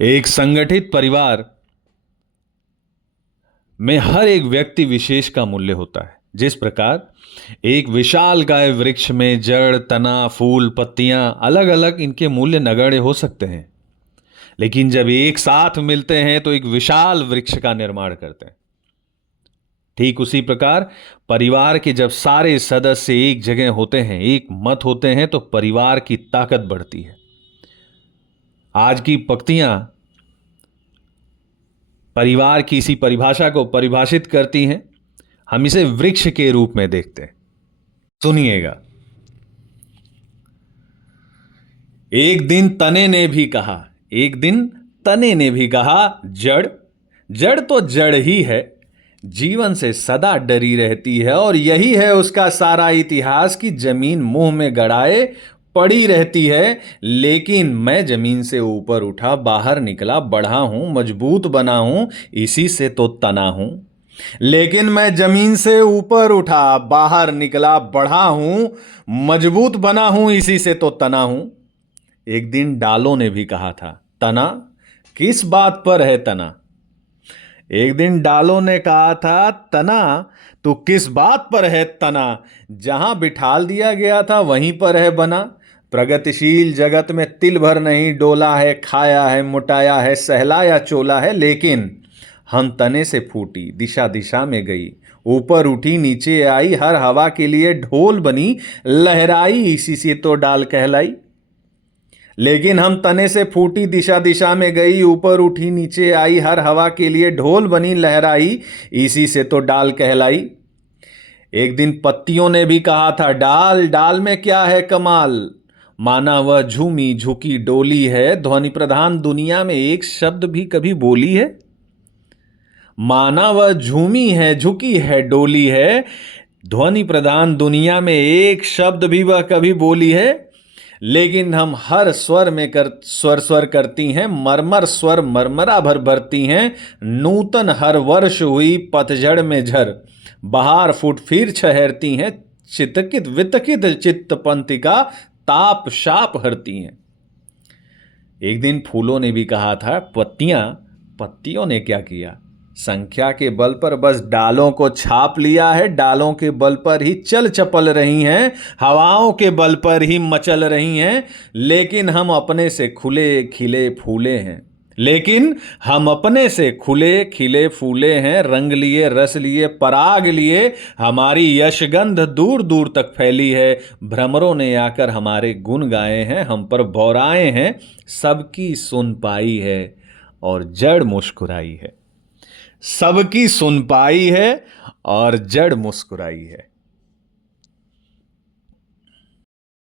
एक संगठित परिवार में हर एक व्यक्ति विशेष का मूल्य होता है। जिस प्रकार एक विशालकाय वृक्ष में जड़, तना, फूल, पत्तियां अलग अलग इनके मूल्य नगण्य हो सकते हैं, लेकिन जब एक साथ मिलते हैं तो एक विशाल वृक्ष का निर्माण करते हैं। ठीक उसी प्रकार परिवार के जब सारे सदस्य एक जगह होते हैं, एक मत होते हैं, तो परिवार की ताकत बढ़ती है। आज की पंक्तियां परिवार की इसी परिभाषा को परिभाषित करती हैं। हम इसे वृक्ष के रूप में देखते हैं। सुनिएगा। एक दिन तने ने भी कहा, एक दिन तने ने भी कहा, जड़ जड़ तो जड़ ही है, जीवन से सदा डरी रहती है, और यही है उसका सारा इतिहास कि जमीन मुंह में गड़ाए पड़ी रहती है। लेकिन मैं जमीन से ऊपर उठा, बाहर निकला, बढ़ा हूं, मजबूत बना हूं, इसी से तो तना हूं। लेकिन मैं जमीन से ऊपर उठा, बाहर निकला, बढ़ा हूं, मजबूत बना हूं, इसी से तो तना हूं। एक दिन डालों ने भी कहा था, तना किस बात पर है तना। एक दिन डालों ने कहा था, तना तो किस बात पर है तना। जहां बिठाल दिया गया था वहीं पर है बना। प्रगतिशील जगत में तिल भर नहीं डोला है, खाया है, मुटाया है, सहलाया चोला है, लेकिन हम तने से फूटी, दिशा दिशा में गई, ऊपर उठी, नीचे आई, हर हवा के लिए ढोल बनी, लहराई, इसी से तो डाल कहलाई। लेकिन हम तने से फूटी, दिशा दिशा में गई, ऊपर उठी, नीचे आई, हर हवा के लिए ढोल बनी, लहराई, इसी से तो डाल कहलाई। एक दिन पत्तियों ने भी कहा था, डाल डाल में क्या है कमाल। माना वह झूमी झुकी डोली है, ध्वनि प्रधान दुनिया में एक शब्द भी कभी बोली है। माना वह झूमी है, झुकी है, डोली है, ध्वनि प्रधान दुनिया में एक शब्द भी वह कभी बोली है। लेकिन हम हर स्वर में स्वर करती हैं, मरमर स्वर मरमरा भर भरती हैं। नूतन हर वर्ष हुई पतझड़ में झर, बहार फूट फिर छहरती हैं, चितकित वितकित चित्त पंतिका ताप शाप हरती हैं। एक दिन फूलों ने भी कहा था, पत्तियों ने क्या किया, संख्या के बल पर बस डालों को छाप लिया है, डालों के बल पर ही चल चपल रही हैं, हवाओं के बल पर ही मचल रही हैं। लेकिन हम अपने से खुले खिले फूले हैं, लेकिन हम अपने से खुले खिले फूले हैं, रंग लिए, रस लिए, पराग लिए, हमारी यशगंध दूर दूर तक फैली है। भ्रमरों ने आकर हमारे गुण गाए हैं, हम पर भौराए हैं, सबकी सुन पाई है और जड़ मुस्कुराई है। सबकी सुन पाई है और जड़ मुस्कुराई है।